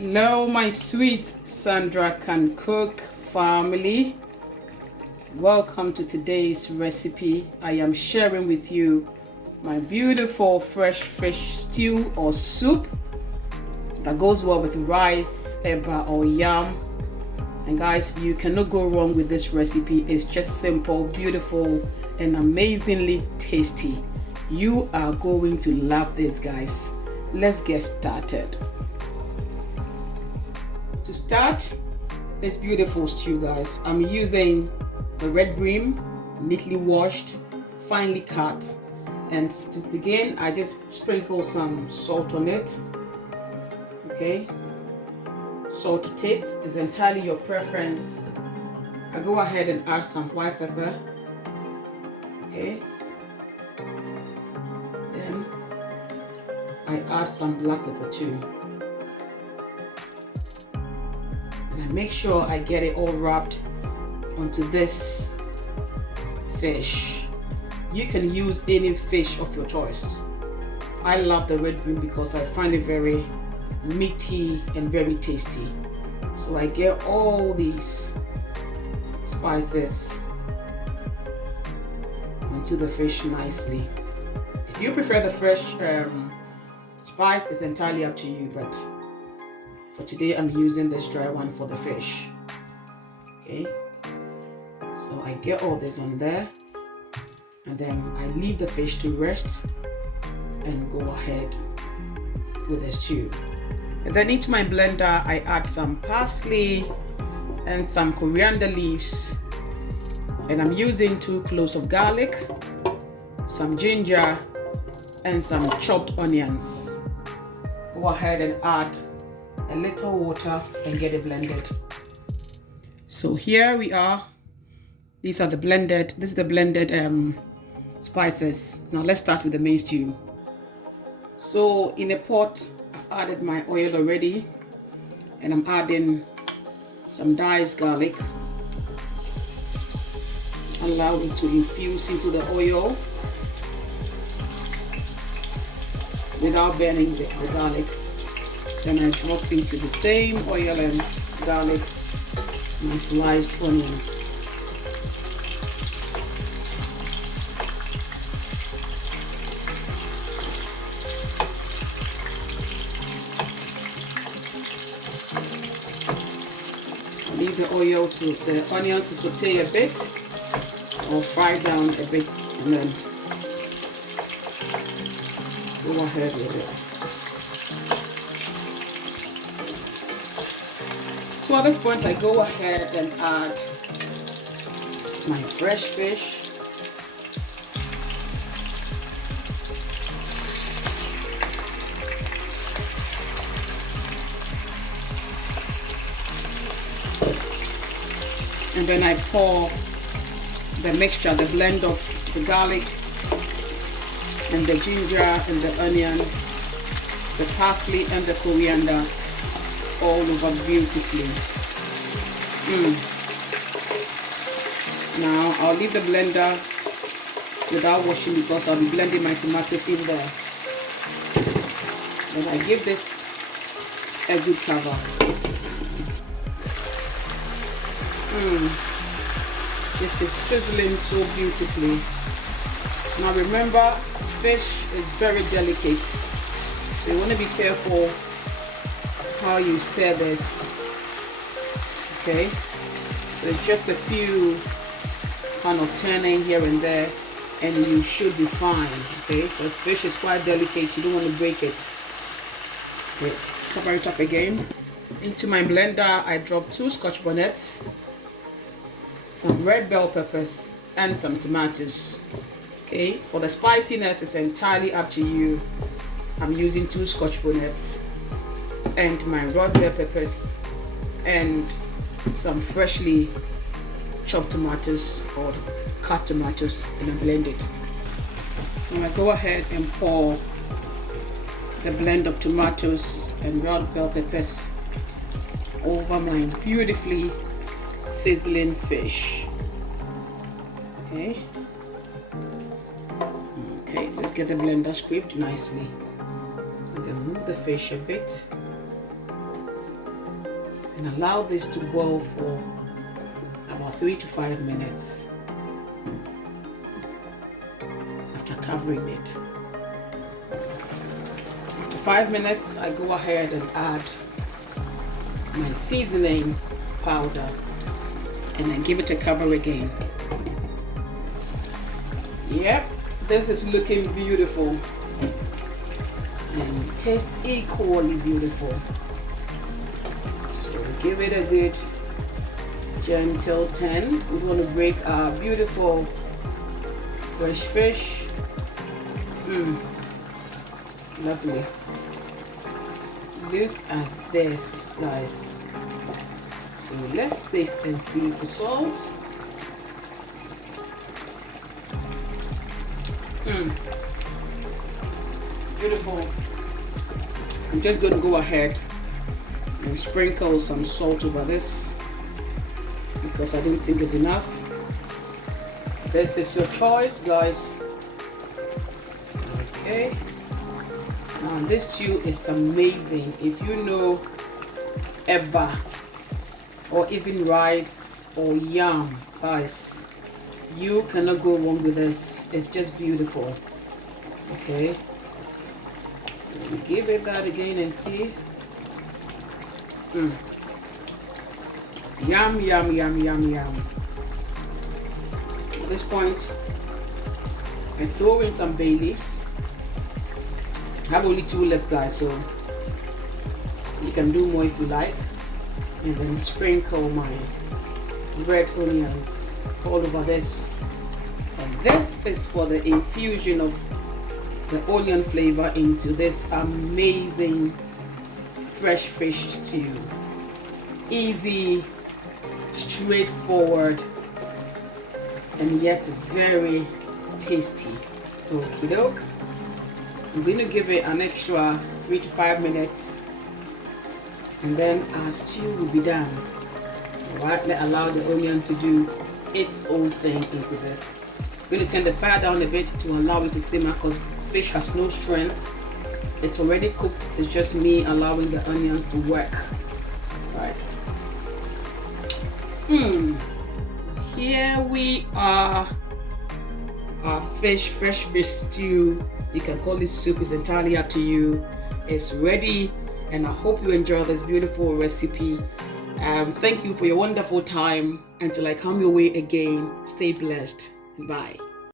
Hello, my sweet Sandra Can Cook family. Welcome to today's recipe. I am sharing with you my beautiful fresh fish stew or soup that goes well with rice, eba, or yam. And guys, you cannot go wrong with this recipe. It's just simple, beautiful, and amazingly tasty. You are going to love this, guys. Let's get started. To start this beautiful stew, guys, I'm using the red bream, neatly washed, finely cut. And to begin, I just sprinkle some salt on it. Okay, salt to taste is entirely your preference. I go ahead and add some white pepper. Okay, then I add some black pepper too. And I make sure I get it all wrapped onto this fish. You can use any fish of your choice. I love the red bream because I find it very meaty and very tasty. So I get all these spices onto the fish nicely. If you prefer the fresh spice, it's entirely up to you, but for today I'm using this dry one for the fish. Okay, so I get all this on there, and then I leave the fish to rest and go ahead with the stew. And then into my blender I add some parsley and some coriander leaves, and I'm using 2 cloves of garlic, some ginger, and some chopped onions. Go ahead and add a little water and get it blended. So here we are. These are the blended, this is the blended spices. Now let's start with the main stew. So in a pot, I've added my oil already, and I'm adding some diced garlic. Allow it to infuse into the oil without burning the garlic. Then I drop into the same oil and garlic my sliced onions. Leave the onion to saute a bit or fry down a bit, and then go ahead with it. So at this point I go ahead and add my fresh fish. And then I pour the mixture, the blend of the garlic and the ginger and the onion, the parsley and the coriander all over beautifully. Now I'll leave the blender without washing because I'll be blending my tomatoes in there. Then I give this a good cover. This is sizzling so beautifully. Now remember, fish is very delicate, so you want to be careful how you stir this. Okay, so just a few kind of turning here and there and you should be fine. Okay, because fish is quite delicate, you don't want to break it. Okay, cover it up again. Into my blender I drop 2 scotch bonnets, some red bell peppers, and some tomatoes. Okay, for the spiciness it's entirely up to you. I'm using 2 scotch bonnets and my raw bell peppers and some freshly chopped tomatoes or cut tomatoes, and I blend it. Now I go ahead and pour the blend of tomatoes and raw bell peppers over my beautifully sizzling fish. Okay, let's get the blender scraped nicely and then move the fish a bit. and allow this to boil for about 3 to 5 minutes after covering it. After 5 minutes, I go ahead and add my seasoning powder and then give it a cover again. Yep, this is looking beautiful and tastes equally beautiful. So give it a good gentle 10. We're going to break our beautiful fresh fish. Lovely. Look at this, guys. So let's taste and see for salt. Beautiful. I'm just going to go ahead and sprinkle some salt over this because I don't think it's enough. This is your choice, guys. Okay. Now this stew is amazing. If you know eba or even rice or yam, guys, you cannot go wrong with this. It's just beautiful. Okay. So we give it that again and see. Yum, yum, yum, yum, yum. At this point, I throw in some bay leaves. I have only 2 left, guys, so you can do more if you like. And then sprinkle my red onions all over this. And this is for the infusion of the onion flavor into this amazing fresh fish stew. Easy, straightforward, and yet very tasty. Okie doke. I'm going to give it an extra 3 to 5 minutes, and then our stew will be done. Alright, let's allow the onion to do its own thing into this. I'm going to turn the fire down a bit to allow it to simmer because fish has no strength. It's already cooked. It's just me allowing the onions to work. Right. Here we are. Our fresh fish stew. You can call this soup, it's entirely up to you. It's ready, and I hope you enjoy this beautiful recipe. Thank you for your wonderful time. Until I come your way again, stay blessed. Bye.